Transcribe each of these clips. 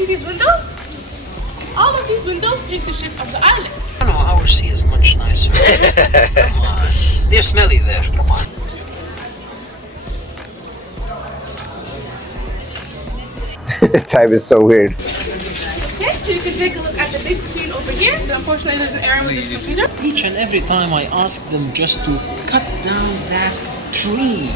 see these windows? All of these windows take the shape of the islands. No, our sea is much nicer. Come on. They're smelly there. Come on. Type is so weird. Okay, so you can take a look at the big screen over here. So unfortunately, there's an error with this computer. Each and every time I ask them just to cut down that tree.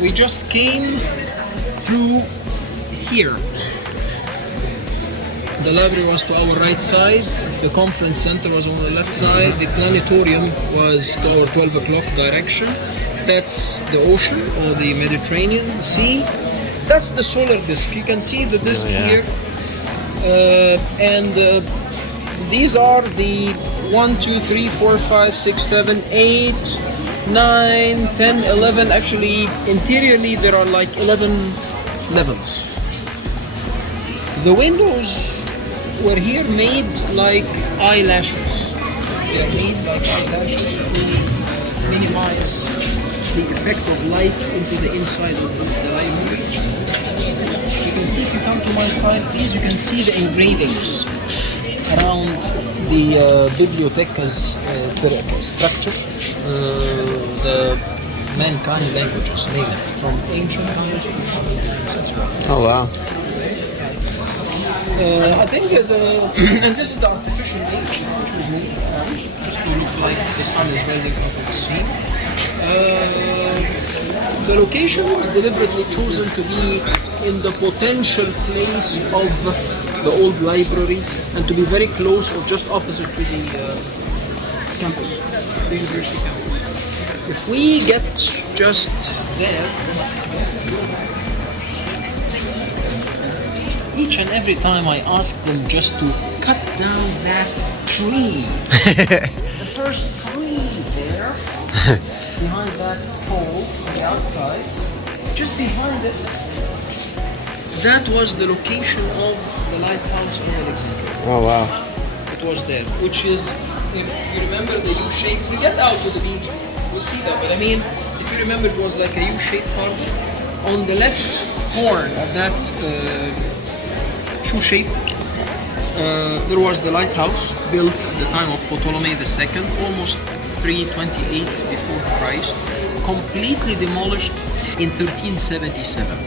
We just came through here. The library was to our right side, the conference center was on the left side, the planetarium was to our 12 o'clock direction. That's the ocean or the Mediterranean Sea. That's the solar disk. You can see the disk here. These are the 1, 2, 3, 4, 5, 6, 7, 8, 9, 10, 11. Actually, interiorly there are like 11 levels. The windows were here made like eyelashes. They are made like eyelashes to minimize the effect of light into the inside of the library. You can see, if you come to my side, please, you can see the engravings around the biblioteca's structure, the mankind languages, mainly from ancient times to modern times as well. Oh wow. I think and this is the artificial lake, which was moved around just to look like the sun is rising out of the sea. The location was deliberately chosen to be in the potential place of the old library and to be very close or just opposite to the campus, the university campus. If we get just there, each and every time I ask them just to cut down that tree. The first tree there, behind that pole on the outside, just behind it, that was the location of the lighthouse of Alexandria. Oh wow. It was there, which is, if you remember the U-shape, we get out to the beach, we'll see that, but I mean, if you remember, it was like a U-shaped carving. On the left horn of that shape, there was the lighthouse built at the time of Ptolemy II, almost 328 before Christ, completely demolished in 1377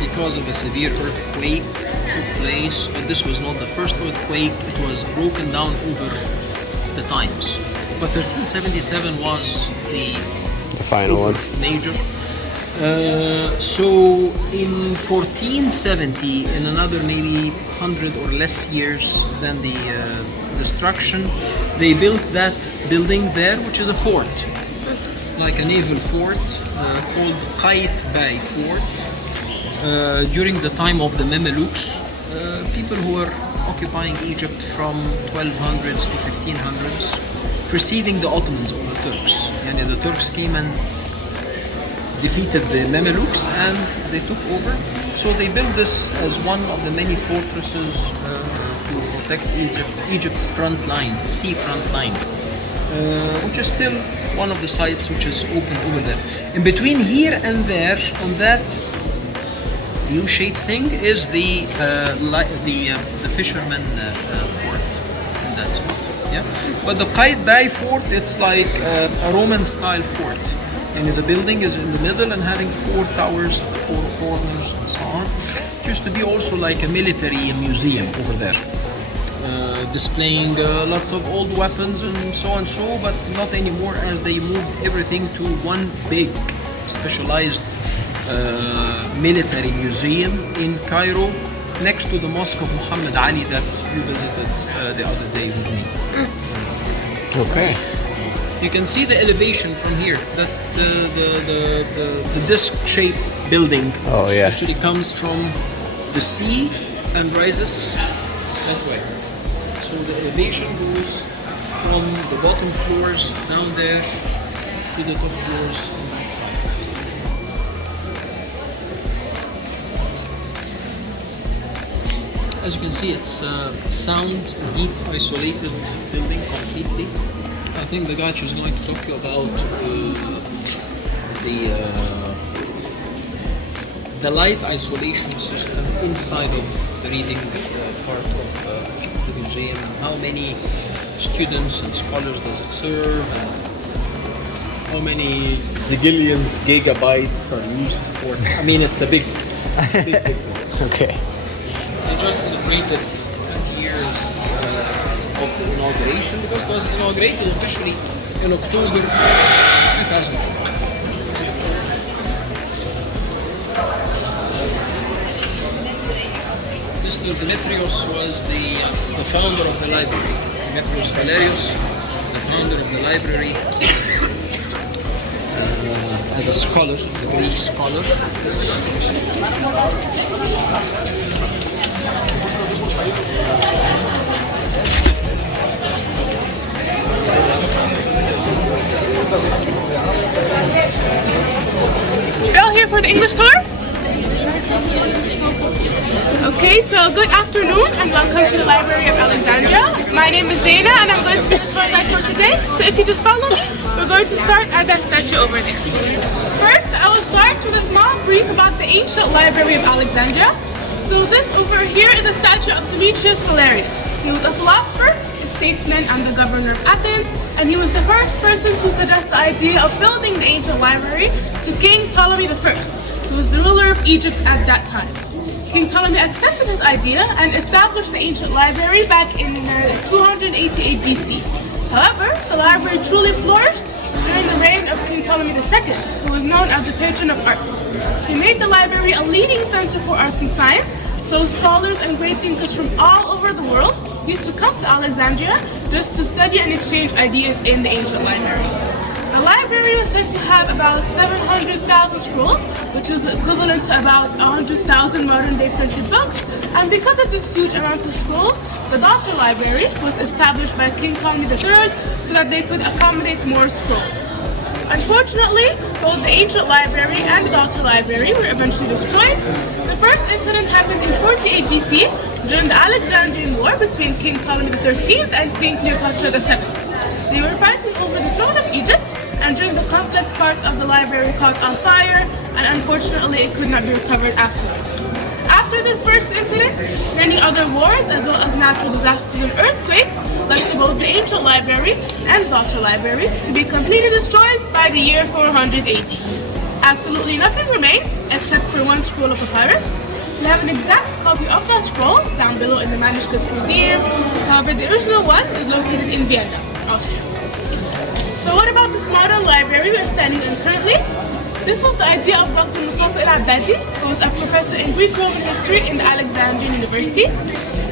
because of a severe earthquake took place. But this was not the first earthquake, it was broken down over the times. But 1377 was the final one. Major. So in 1470, in another maybe 100 or less years than the destruction, they built that building there, which is a fort, like a naval fort called Qaitbay Fort. During the time of the Mamelukes, people who were occupying Egypt from 1200s to 1500s, preceding the Ottomans or the Turks. And the Turks came and defeated the Mamelukes and they took over. So they built this as one of the many fortresses to protect Egypt's front line, sea front line, which is still one of the sites which is open over there. In between here and there, on that U-shaped thing, is the fisherman port in that spot. Yeah, but the Qaitbay Fort, it's like a Roman-style fort. And the building is in the middle and having 4 towers, 4 corners, and so on. It used to be also like a military museum over there, displaying lots of old weapons and so, but not anymore, as they moved everything to one big specialized military museum in Cairo, next to the Mosque of Muhammad Ali that you visited the other day with me. Okay. You can see the elevation from here. That the disc-shaped building actually comes from the sea and rises that way. So the elevation goes from the bottom floors down there to the top floors on that side. As you can see, it's sound, deep, isolated building completely. I think the guy is going to talk to you about the light isolation system inside of the reading part of the museum, and how many students and scholars does it serve, and how many zillions gigabytes are used for. I mean, it's a big building. Okay. They just celebrated 20 years of the inauguration, because it was inaugurated officially in October 2000. Mr. Demetrios was the founder of the library. Demetrios Valerios, the founder of the library, as a scholar, as a Greek scholar. You're all here for the English tour? Okay, so good afternoon and welcome to the Library of Alexandria. My name is Zaina and I'm going to be the tour guide for today. So if you just follow me, we're going to start at that statue over there. First, I will start with a small brief about the ancient Library of Alexandria. So this over here is a statue of Demetrius Valerius. He was a philosopher, a statesman, and the governor of Athens, and he was the first person to suggest the idea of building the ancient library to King Ptolemy I, who was the ruler of Egypt at that time. King Ptolemy accepted his idea and established the ancient library back in 288 BC. However, the library truly flourished during the reign of King Ptolemy II, who was known as the patron of arts. He made the library a leading center for arts and science, so scholars and great thinkers from all over the world used to come to Alexandria just to study and exchange ideas in the ancient library. The library was said to have about 700,000 scrolls, which is the equivalent to about 100,000 modern-day printed books. And because of this huge amount of scrolls, the daughter library was established by King Ptolemy III so that they could accommodate more scrolls. Unfortunately, both the ancient library and the daughter library were eventually destroyed. The first incident happened in 48 BC during the Alexandrian War between King Ptolemy XIII and King Cleopatra VII. They were fighting over the throne of Egypt, and during the conflict, part of the library caught on fire, and unfortunately it could not be recovered afterwards. After this first incident, many other wars as well as natural disasters and earthquakes led to both the ancient library and the daughter library to be completely destroyed by the year 400 AD. Absolutely nothing remained except for one scroll of papyrus. We have an exact copy of that scroll down below in the Manuscripts Museum. However, the original one is located in Vienna, Austria. So what about this modern library we are standing in currently? This was the idea of Dr. Mustafa al-Abbadi, who was a professor in Greek-Roman history in the Alexandrian University.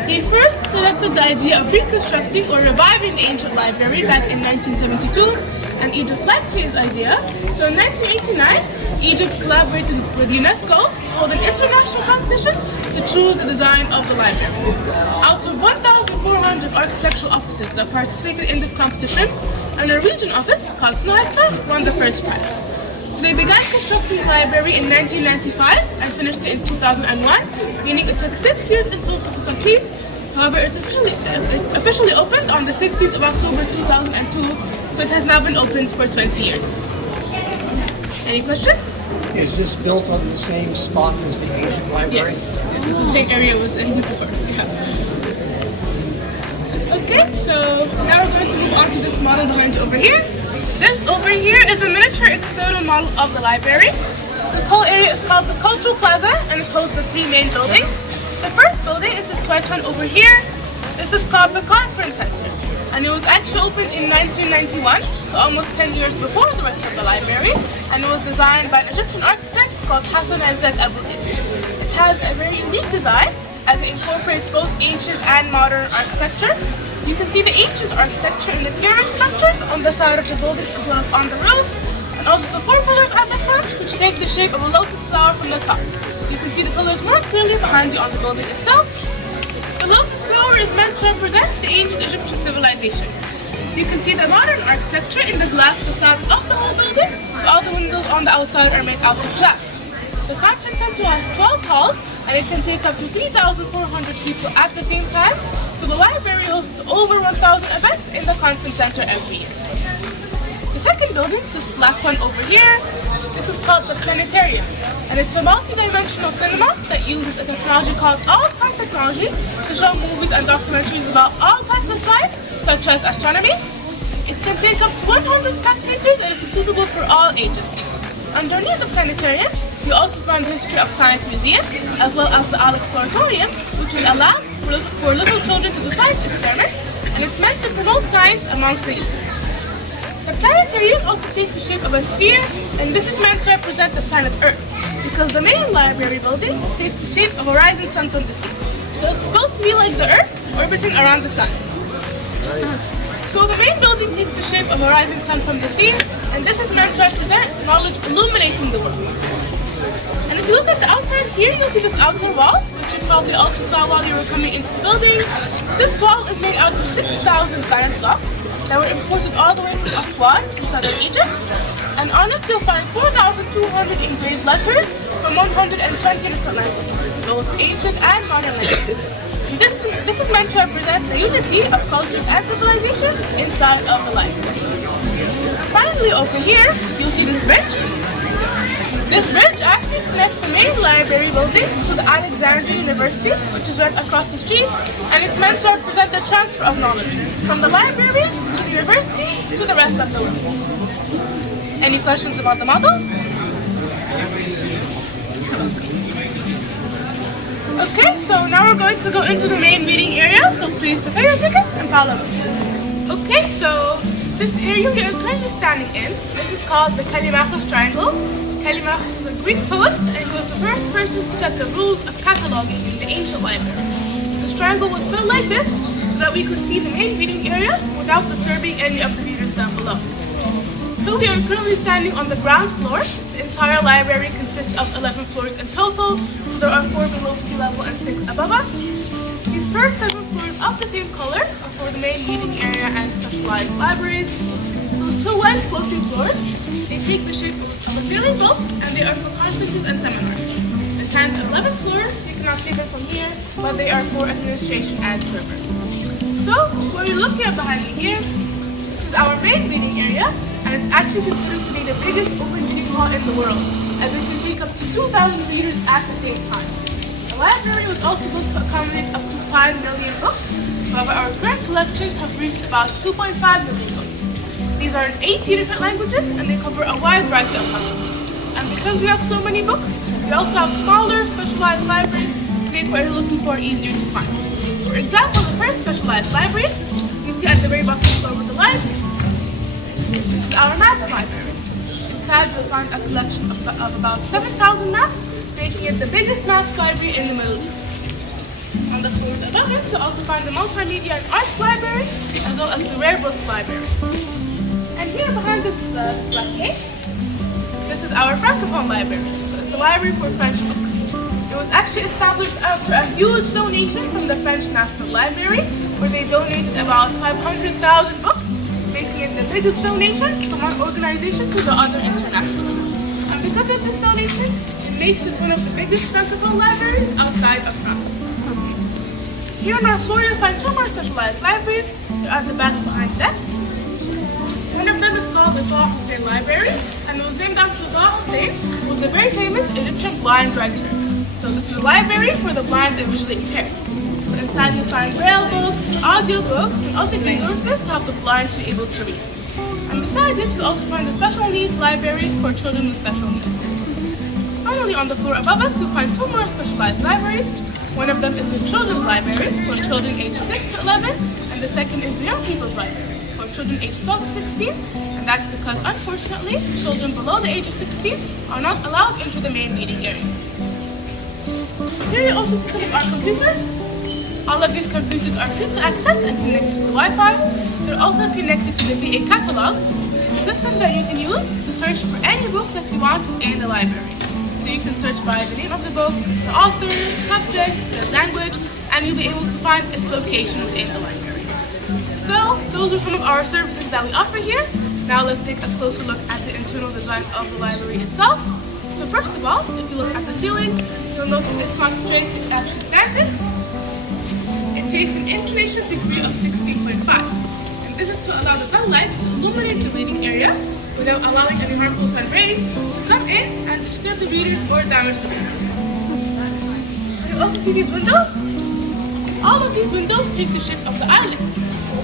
He first suggested the idea of reconstructing or reviving the ancient library back in 1972, and Egypt liked his idea. So in 1989, Egypt collaborated with UNESCO to hold an international competition to choose the design of the library. Out of 1,400 architectural offices that participated in this competition, a Norwegian office called Snøhetta won the first prize. So they began constructing the library in 1995 and finished it in 2001, meaning it took 6 years in total to complete. However, it officially opened on the 16th of October 2002, so it has now been opened for 20 years. Any questions? Is this built on the same spot as the ancient library? Yes, this is the same area it was in before. Yeah. Okay, so now we're going to move on to this model behind you over here. This over here is a miniature external model of the library. This whole area is called the Cultural Plaza and it holds the three main buildings. The first building is this white one over here. This is called the Conference Center, and it was actually opened in 1991, so almost 10 years before the rest of the library, and it was designed by an Egyptian architect called Hassan Azzad Abu Dis. It has a very unique design as it incorporates both ancient and modern architecture. You can see the ancient architecture in the pyramid structures on the side of the building as well as on the roof, and also the four pillars at the front, which take the shape of a lotus flower from the top. You can see the pillars more clearly behind you on the building itself. The lotus flower is meant to represent the ancient Egyptian civilization. You can see the modern architecture in the glass facade of the whole building, so all the windows on the outside are made out of glass. The conference center has 12 halls and it can take up to 3,400 people at the same time. So the library hosts over 1,000 events in the conference center every year. The second building is this black one over here. This is called the planetarium, and it's a multi-dimensional cinema that uses a technology called all-time technology to show movies and documentaries about all types of science, such as astronomy. It can take up to 100 spectators, and it is suitable for all ages. Underneath the planetarium, you also find the History of Science Museum, as well as the Alexandria, which is a lab for little children to do science experiments, and it's meant to promote science amongst the youth. The planetarium also takes the shape of a sphere, and this is meant to represent the planet Earth, because the main library building takes the shape of a rising sun from the sea. So it's supposed to be like the Earth orbiting around the sun. So the main building takes the shape of a rising sun from the sea, and this is meant to represent knowledge illuminating the world. And if you look at the outside here, you'll see this outer wall, which you probably also saw while you were coming into the building. This wall is made out of 6,000 granite blocks that were imported all the way from Aswan in southern Egypt. And on it you'll find 4,200 engraved letters from 120 different languages, both ancient and modern languages. This is meant to represent the unity of cultures and civilizations inside of the library. Finally, over here, you'll see this bridge. This bridge actually connects the main library building to the Alexandria University, which is right across the street, and it's meant to represent the transfer of knowledge from the library to the university to the rest of the world. Any questions about the model? Okay, so now we're going to go into the main reading area, so please prepare your tickets and follow me. Okay, so this area we are currently standing in, this is called the Callimachus Triangle. Callimachus is a Greek poet, and he was the first person to set the rules of cataloging in the ancient library. This triangle was built like this, so that we could see the main reading area without disturbing any of the readers down below. So we are currently standing on the ground floor. The entire library consists of 11 floors in total, so there are 4 below sea level and 6 above us. These first 7 floors of the same color are for the main reading area and specialized libraries. Those 2 wide floating floors, they take the shape of a sailing boat, and they are for conferences and seminars. The 10 and 11 floors, you cannot see them from here, but they are for administration and servers. So, what you're looking at behind me here, this is our main reading area, and it's actually considered to be the biggest open reading hall in the world, as it can take up to 2,000 readers at the same time. The library was also built to accommodate up to 5 million books. However, our current collections have reached about 2.5 million books. These are in 80 different languages, and they cover a wide variety of topics. And because we have so many books, we also have smaller, specialized libraries to make what you're looking for easier to find. For example, the first specialized library, you can see at the very bottom floor with the lights. This is our maps library. Inside you'll find a collection of about 7,000 maps, making it the biggest maps library in the Middle East. On the floors above it, you'll also find the multimedia and arts library, as well as the rare books library. And here behind this black gate, this is our Francophone library. So it's a library for French books. It was actually established after a huge donation from the French National Library, where they donated about 500,000 books, making it the biggest donation from one organization to the other internationally. And because of this donation, it makes this one of the biggest Francophone libraries outside of France. Here on our floor, you'll find 2 more specialized libraries. They're at the back behind desks. One of them is called the TOY-bBOX Library, and it was named after TOY, who was a very famous Egyptian blind writer. So this is a library for the blind and visually impaired. So inside you'll find braille books, audio books, and other resources to help the blind to be able to read. And beside it, you'll also find the special needs library for children with special needs. Finally, on the floor above us, you'll find 2 more specialized libraries. One of them is the children's library for children aged 6 to 11, and the second is the young people's library for children aged 12 to 16, and that's because, unfortunately, children below the age of 16 are not allowed into the main reading area. Here you also see some of our computers. All of these computers are free to access and connected to the Wi-Fi. They're also connected to the VA catalog, which is a system that you can use to search for any book that you want in the library. So you can search by the name of the book, the author, the subject, the language, and you'll be able to find its location within the library. So, those are some of our services that we offer here. Now let's take a closer look at the internal design of the library itself. So first of all, if you look at the ceiling, you'll notice it's not straight, it's actually slanted. It takes an inclination degree of 16.5. And this is to allow the sunlight to illuminate the waiting area without allowing any harmful sun rays to come in and disturb the readers or damage the books. And you also see these windows? All of these windows take the shape of the eyelids,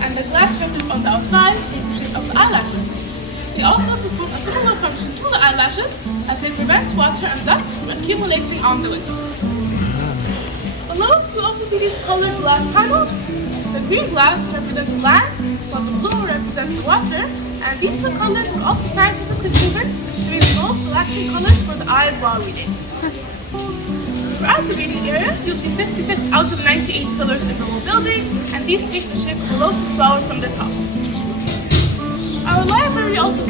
and the glass shutters on the outside take the shape of the eyelashes. They also perform a similar function to the eyelashes as they prevent water and dust from accumulating on the windows. Below, you also see these colored glass panels. The green glass represents the land, while the blue represents the water, and these two colors were also scientifically proven to be the most relaxing colors for the eyes while reading. Throughout the reading area, you'll see 66 out of 98 pillars in the whole building, and these take the shape of a lotus flower from the top. Our library also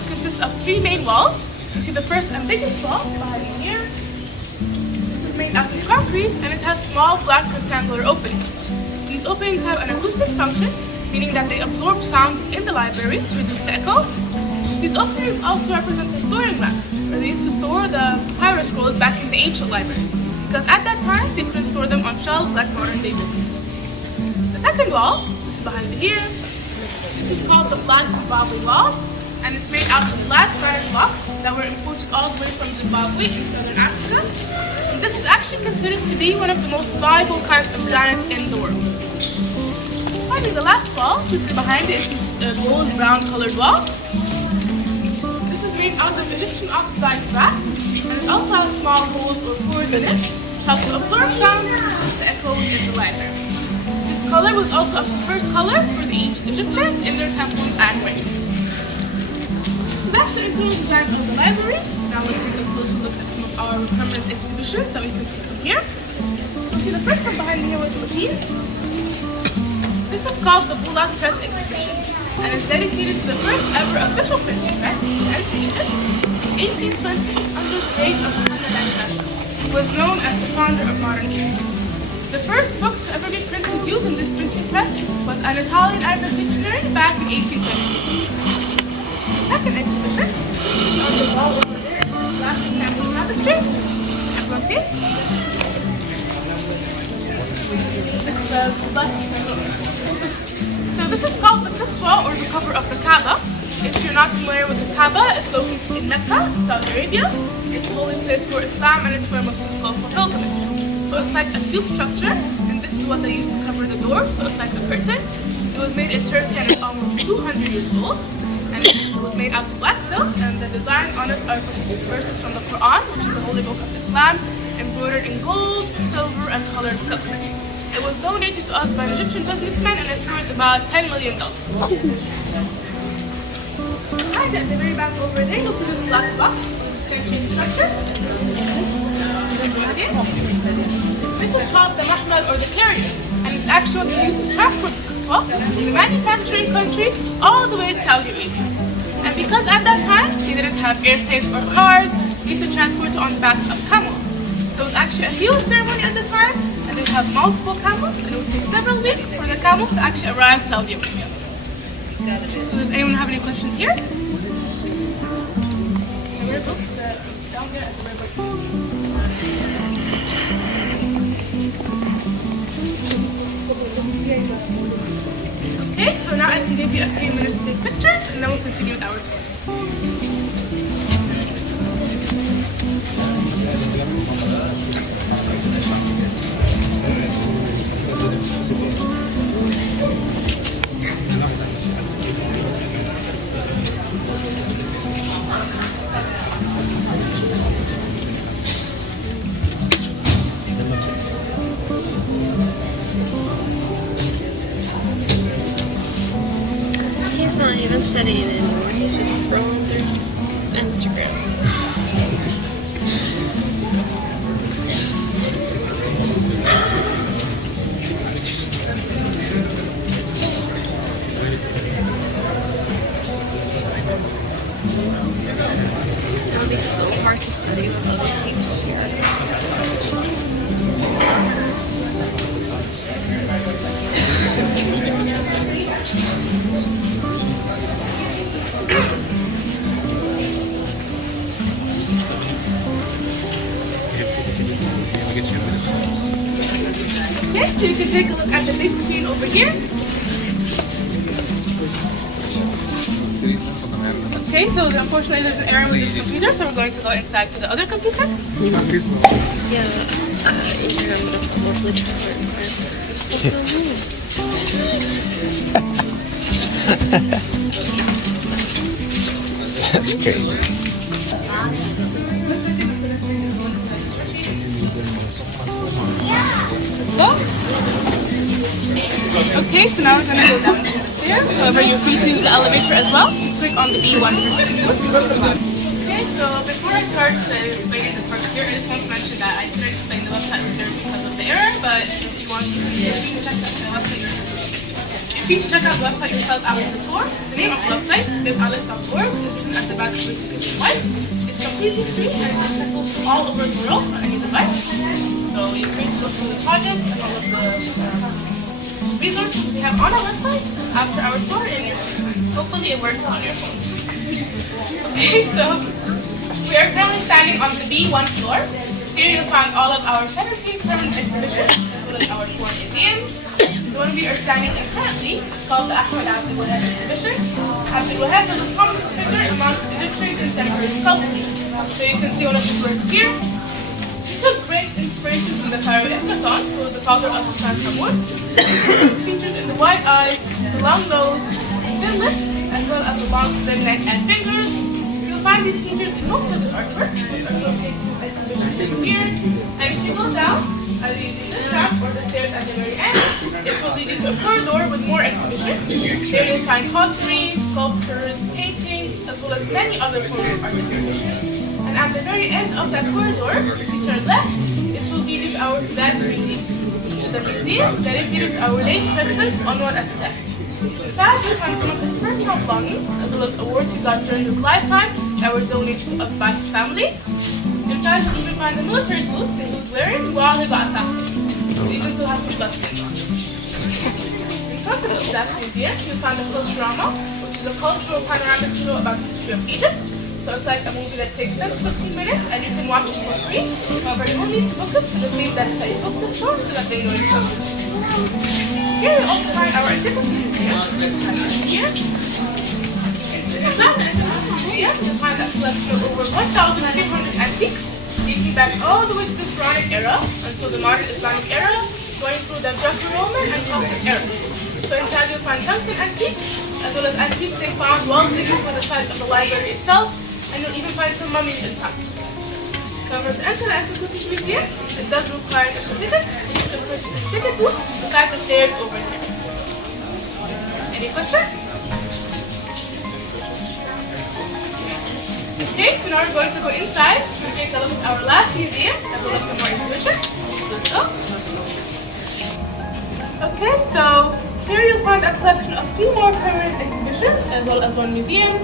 consists of 3 main walls. You see the first and biggest wall behind me here. This is made out of concrete, and it has small black rectangular openings. These openings have an acoustic function, meaning that they absorb sound in the library to reduce the echo. These openings also represent the storing racks, where they used to store the papyrus scrolls back in the ancient library, because at that time they couldn't store them on shelves like modern day books. The second wall, this is behind me here, this is called the Black Zimbabwe wall, and it's made out of black granite blocks that were imported all the way from Zimbabwe in southern Africa. And this is actually considered to be one of the most valuable kinds of granite in the world. Finally, the last wall, this is behind it, is this gold brown colored wall. This is made out of Egyptian oxidized brass, and it also has small holes or pores in it, which helps to absorb sound and reduce the echo in the library. This color was also a preferred color for the ancient Egyptians in their temples and graves. So that's the internal design of the library. Now let's take a closer look at some of our permanent exhibitions that we can see from here. You'll see the first one behind me here with the machine. This is called the Bulak Press Exhibition, and is dedicated to the first ever official printing press to enter Egypt in 1820 under the reign of Muhammad Pasha, who was known as the founder of modern Egypt. The first book to ever be printed using this printing press was an Italian-Arabic dictionary back in 1822. The second exhibition is on the wall over there in the glass Istanbul tapestry. Everyone see? So this is called the Kiswa, or the cover of the Kaaba. If you're not familiar with the Kaaba, it's located in Mecca, Saudi Arabia. It's a holy place for Islam, and it's where Muslims go for pilgrimage. So it's like a cube structure, and this is what they use to cover the door, so it's like a curtain. It was made in Turkey and it's almost 200 years old, and it was made out of black silk, and the design on it are verses from the Quran, which is the holy book of Islam, embroidered in gold, silver, and colored silk. It was donated to us by an Egyptian businessman, and it's worth about $10 million. Behind it, at the very back over there, you'll see this black box, this chain structure. Everyone see it? This is called the mahmal, or the carrier, and it's actually used to transport the Kiswa from the manufacturing country all the way to Saudi Arabia. And because at that time they didn't have airplanes or cars, they used to transport it on the backs of camels. So it was actually a huge ceremony at the time, and they'd have multiple camels, and it would take several weeks for the camels to actually arrive to Saudi Arabia. So does anyone have any questions here? The rare books that down there at the rare books. Okay, so now I can give you a few minutes to take pictures, and then we'll continue with our tour. He's not even studying anymore. He's just scrolling through Instagram. It would be so hard to study with all these people here. Okay, so you can take a look at the big screen over here. Okay, so unfortunately there's an error with this computer, so we're going to go inside to the other computer. Yeah, I'm gonna That's crazy. Go. Okay, so now we're going to go down the stairs. However, you're free to use the elevator as well. Just click on the B1. Okay, so before I start explaining the park here, I just want to mention that I couldn't explain the website upstairs because of the error, but if you want to, you're free to check out the website. You're free to check out the website yourself after the tour. The name of the website, bibalice.org, is written at the back of the screen in white. It's completely free and it's accessible to all over the world on any device. So you're free to look through the project and all of the resources we have on our website after our tour, and hopefully it works on your phones. Okay, so we are currently standing on the B1 floor. Here you'll find all of our 17 permanent exhibitions, as well as our 4 museums. The one we are standing in currently is called the Ahmed Abdul Wahab exhibition. Abdul Wahab is a prominent figure amongst Egyptian contemporary sculptors. So you can see one of his works here. He took great inspiration from the Cairo Eschaton, who was the father of Tutankhamun. His features in the wide eyes, the long nose, thin lips, as well as the long thin neck and fingers. You'll find these features in most of his artwork, which are showcased in this exhibition here. And if you go down, either using this ramp or the stairs at the very end, it will lead you to a corridor with more exhibitions. There you'll find pottery, sculptures, paintings, as well as many other forms of art exhibitions. And at the very end of that corridor, if you turn left, it will lead you to our Sedat Museum, which is a museum dedicated to our late President Anwar Sadat. Inside, you'll find some of his personal belongings, as well as awards he got during his lifetime that were donated by his family. Inside, you'll even find the military suit that he was wearing while he got assassinated. He even still has his bloodstains on. In front of the Sedat Museum, you'll find the Culturama, which is a cultural panoramic show about the history of Egypt. So it's like a movie that takes 10 to 15 minutes and you can watch it for free. However, you will need to book it to the same desk that you booked the store so that they know it's coming. Here you also find our antiquity museum. Here. Inside the antiquity museum, you'll find a collection of over 1,300 antiques, dating back all the way to the Pharaonic era until the modern Islamic era, going through the Greco-Roman and Coptic eras. So inside you'll find Duncan antiques, as well as antiques they found while digging for the site of the library itself, and you'll even find some mummies inside. However, to enter the Antiquities Museum, it does require a ticket. You can purchase a ticket booth beside the stairs over here. Any questions? Okay, so now we're going to go inside and take a look at our last museum, as well as some more exhibitions. Let's go. Okay, so here you'll find a collection of 3 more permanent exhibitions, as well as 1 museum.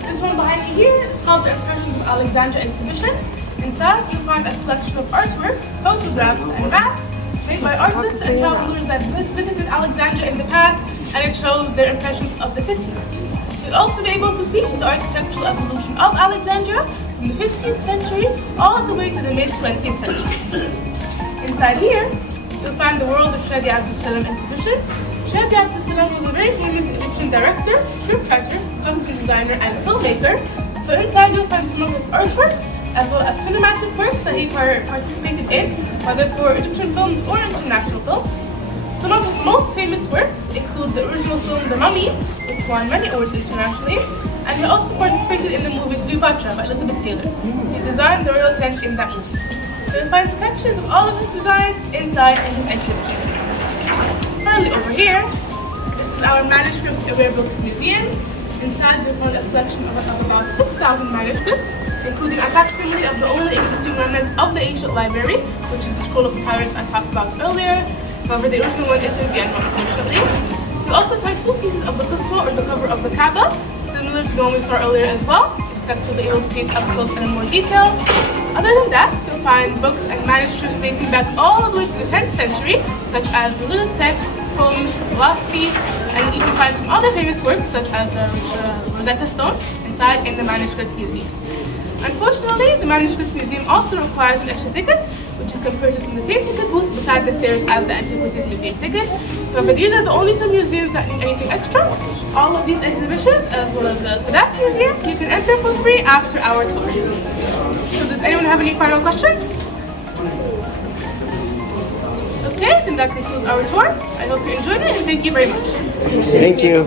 This one behind me here is called the Impressions of Alexandria exhibition. Inside, you'll find a collection of artworks, photographs, and maps made by artists and travelers that visited Alexandria in the past, and it shows their impressions of the city. You'll also be able to see the architectural evolution of Alexandria from the 15th century all the way to the mid-20th century. Inside here, you'll find the World of Shadi Abdus Salam exhibition. Shadi Abdus Salam was a very famous Egyptian director, scriptwriter, costume designer, and filmmaker. So inside you'll find some of his artworks, as well as cinematic works that he participated in, whether for Egyptian films or international films. Some of his most famous works include the original film The Mummy, which won many awards internationally, and he also participated in the movie Cleopatra by Elizabeth Taylor. He designed the royal tent in that movie. So you'll find sketches of all of his designs inside in his exhibition. Finally, over here, this is our Manuscripts Aware Books Museum. Inside, you'll find a collection of about 6,000 manuscripts, including a facsimile of the only existing remnant of the ancient library, which is the Scroll of Papyrus I talked about earlier. However, the original one is in Vienna, unfortunately. You'll also find 2 pieces of the Quswa, or the cover of the Kaaba, similar to the one we saw earlier as well, except you'll be able to see it up close and in more detail. Other than that, you'll find books and manuscripts dating back all the way to the 10th century, such as religious texts, poems, philosophy, and you can find some other famous works, such as the Rosetta Stone, inside in the Manuscripts Museum. Unfortunately, Additionally, the Manuscripts Museum also requires an extra ticket, which you can purchase from the same ticket booth beside the stairs as the Antiquities Museum ticket. However, these are the only two museums that need anything extra. All of these exhibitions, as well as the Sedat Museum, you can enter for free after our tour. So does anyone have any final questions? Okay, then that concludes our tour. I hope you enjoyed it and thank you very much. Thank you.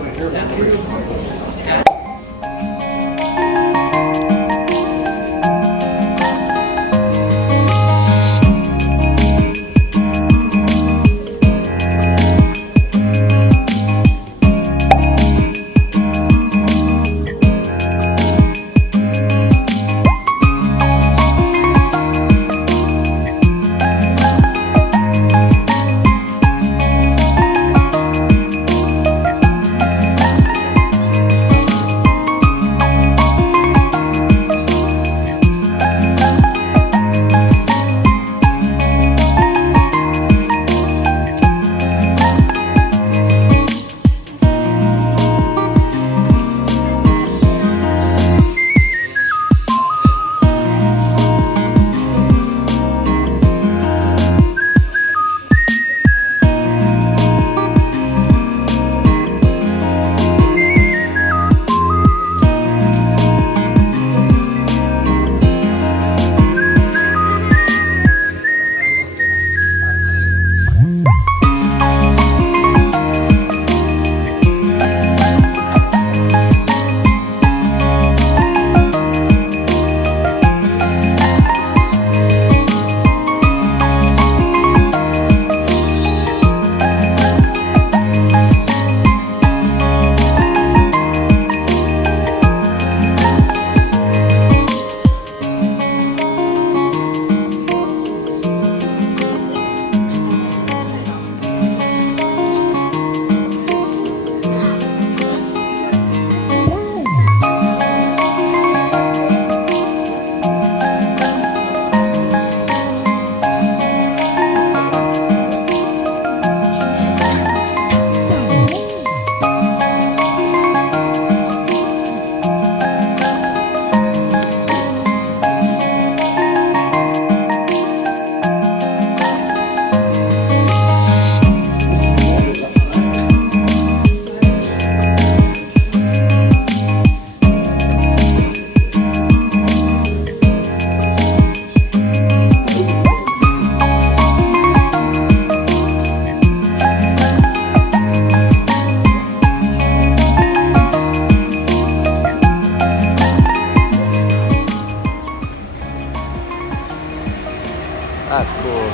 That's cool.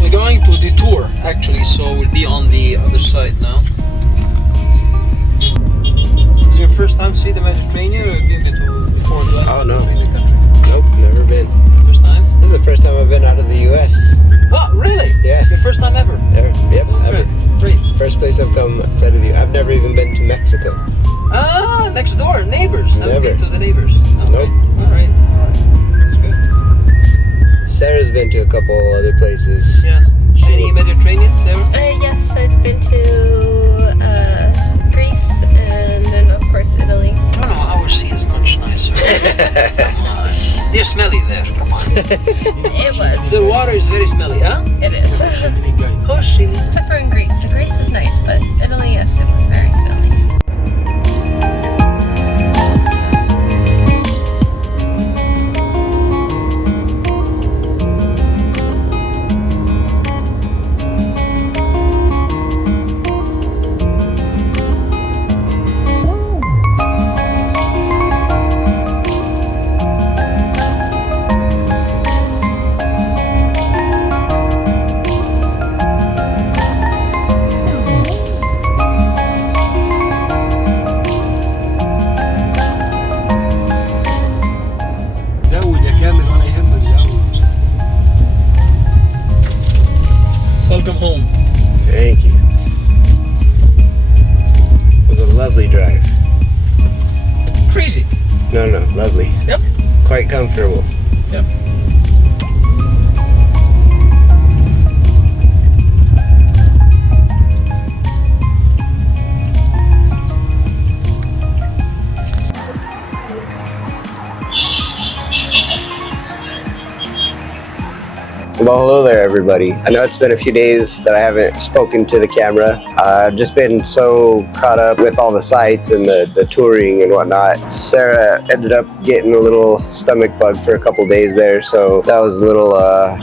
We're going to detour actually, so we'll be on the other side now. Is it your first time to see the Mediterranean, or have you been to before that? Oh, no. In the country? Nope, never been. First time? This is the first time I've been out of the US. Oh, really? Yeah. Your first time ever? Yep, Okay, ever. great. First place I've come outside of the US. I've never even been to Mexico. Ah, next door, neighbors. Haven't Never. been to the neighbors. Okay. Nope. All right. That's good. Sarah's been to a couple other places. Yes. Any Mediterranean, Sarah? Yes, I've been to Greece and then of course Italy. No, our sea is much nicer. Come on. They're smelly there. Come on. It was. The water is very smelly, huh? It is. Hoshi. Except for in Greece. So Greece is nice, but Italy, yes, it was very smelly. Welcome home. Thank you. It was a lovely drive. Crazy. No, lovely. Yep. Quite comfortable. Yep. Well, hello there, everybody. I know it's been a few days that I haven't spoken to the camera. I've just been so caught up with all the sights and the touring and whatnot. Sarah ended up getting a little stomach bug for a couple days there, so that was a little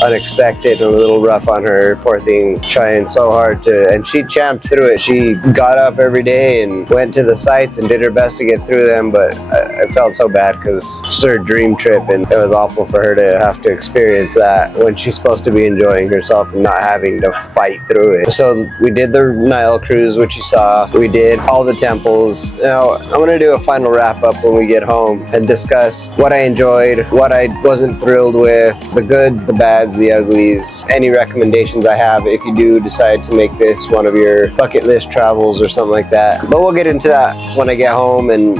unexpected and a little rough on her. Poor thing, trying so hard and she champed through it. She got up every day and went to the sites and did her best to get through them, but I felt so bad because it's her dream trip and it was awful for her to have to experience that when she's supposed to be enjoying herself and not having to fight through it. So we did the Nile cruise, which you saw. We did all the temples. Now I'm going to do a final wrap up when we get home and discuss what I enjoyed, what I wasn't thrilled with, the goods, the bads, the uglies, any recommendations I have if you do decide to make this one of your bucket list travels or something like that. But we'll get into that when I get home and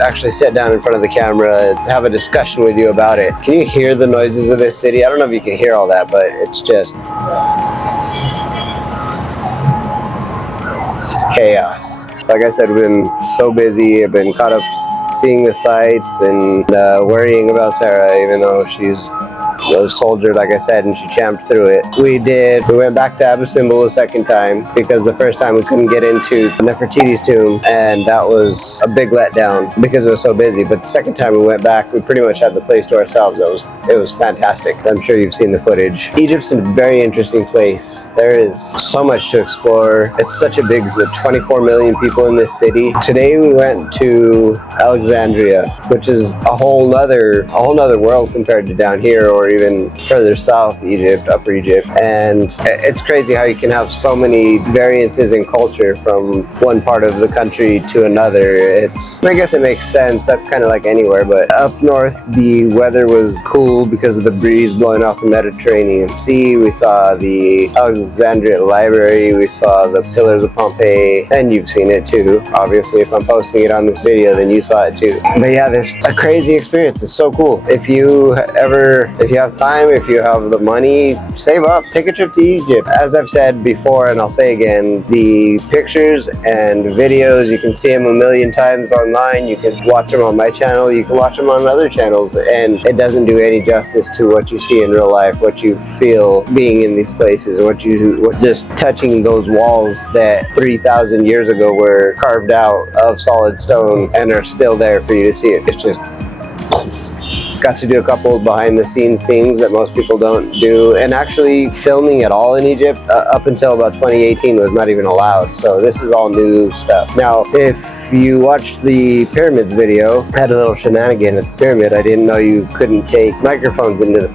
actually sit down in front of the camera and have a discussion with you about it. Can you hear the noises of this city? I don't know if you can hear all that, but it's just chaos. Like I said, we've been so busy. I've been caught up seeing the sights and worrying about Sarah, even though she's a soldier, like I said, and she champed through it. We went back to Abu Simbel a second time because the first time we couldn't get into Nefertiti's tomb, and that was a big letdown because it was so busy. But the second time we went back, we pretty much had the place to ourselves. It was fantastic. I'm sure you've seen the footage. Egypt's a very interesting place. There is so much to explore. It's such a big, 24 million people in this city. Today we went to Alexandria, which is a whole nother world compared to down here or even further south, Egypt, Upper Egypt. And it's crazy how you can have so many variances in culture from one part of the country to another. I guess it makes sense. That's kind of like anywhere, but up north, the weather was cool because of the breeze blowing off the Mediterranean Sea. We saw the Alexandria Library. We saw the Pillars of Pompeii, and you've seen it too. Obviously, if I'm posting it on this video, then you saw it too. But yeah, a crazy experience. It's so cool. If you have time, if you have the money, save up, take a trip to Egypt. As I've said before, and I'll say again, the pictures and videos, you can see them a million times online. You can watch them on my channel, you can watch them on other channels, and it doesn't do any justice to what you see in real life, what you feel being in these places, and what just touching those walls that 3,000 years ago were carved out of solid stone and are still there for you to see it. It's just got to do a couple behind the scenes things that most people don't do, and actually filming at all in Egypt up until about 2018 was not even allowed, so this is all new stuff. Now if you watched the pyramids video, I had a little shenanigan at the pyramid. I didn't know you couldn't take microphones into the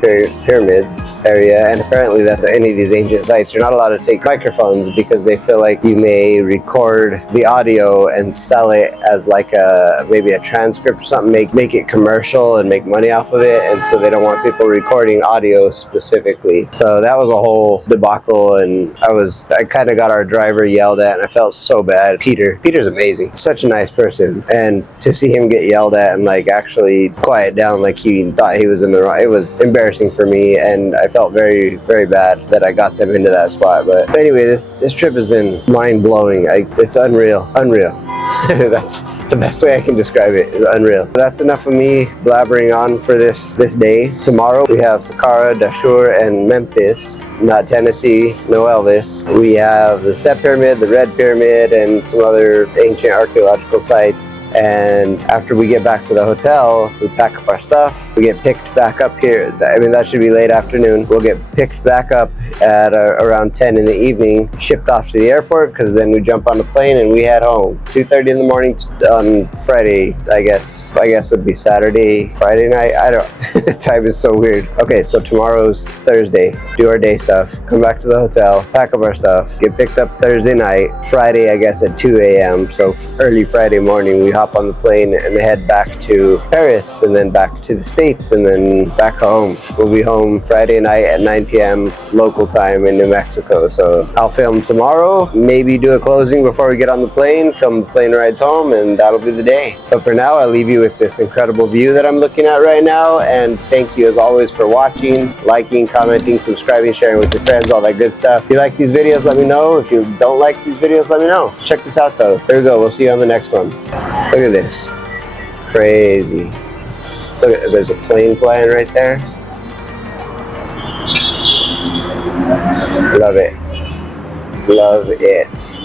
pyramids area, and apparently that any of these ancient sites, you're not allowed to take microphones because they feel like you may record the audio and sell it as like maybe a transcript or something, make it commercial and make money off of it, and so they don't want people recording audio specifically. So that was a whole debacle, and I kind of got our driver yelled at, and I felt so bad. Peter's amazing, such a nice person, and to see him get yelled at and like actually quiet down like he thought he was in the wrong, it was embarrassing for me, and I felt very, very bad that I got them into that spot. But anyway, this trip has been mind-blowing. It's unreal. That's the best way I can describe it, is unreal. That's enough of me blabbering on for this day. Tomorrow we have Saqqara, Dashur, and Memphis. Not Tennessee, no Elvis. We have the Step Pyramid, the Red Pyramid, and some other ancient archaeological sites. And after we get back to the hotel, we pack up our stuff. We get picked back up here. I mean, that should be late afternoon. We'll get picked back up at around 10 in the evening, shipped off to the airport, because then we jump on the plane and we head home. 2:30 in the morning on Friday, I guess would be Saturday, Friday night. I don't the time is so weird. Okay, so tomorrow's Thursday. Do our day stuff, come back to the hotel, pack up our stuff, get picked up Thursday night. Friday, I guess at 2 a.m. So early Friday morning, we hop on the plane and head back to Paris, and then back to the States, and then back home. We'll be home Friday night at 9 p.m. local time in New Mexico. So I'll film tomorrow, maybe do a closing before we get on the plane, film the plane rides home, and that'll be the day. But for now, I'll leave you with this incredible view that I'm looking at right now, and thank you as always for watching, liking, commenting, subscribing, sharing with your friends, all that good stuff. If you like these videos, let me know. If you don't like these videos, let me know. Check this out though. There we go. We'll see you on the next one. Look at this. Crazy. Look at, there's a plane flying right there. Love it. Love it.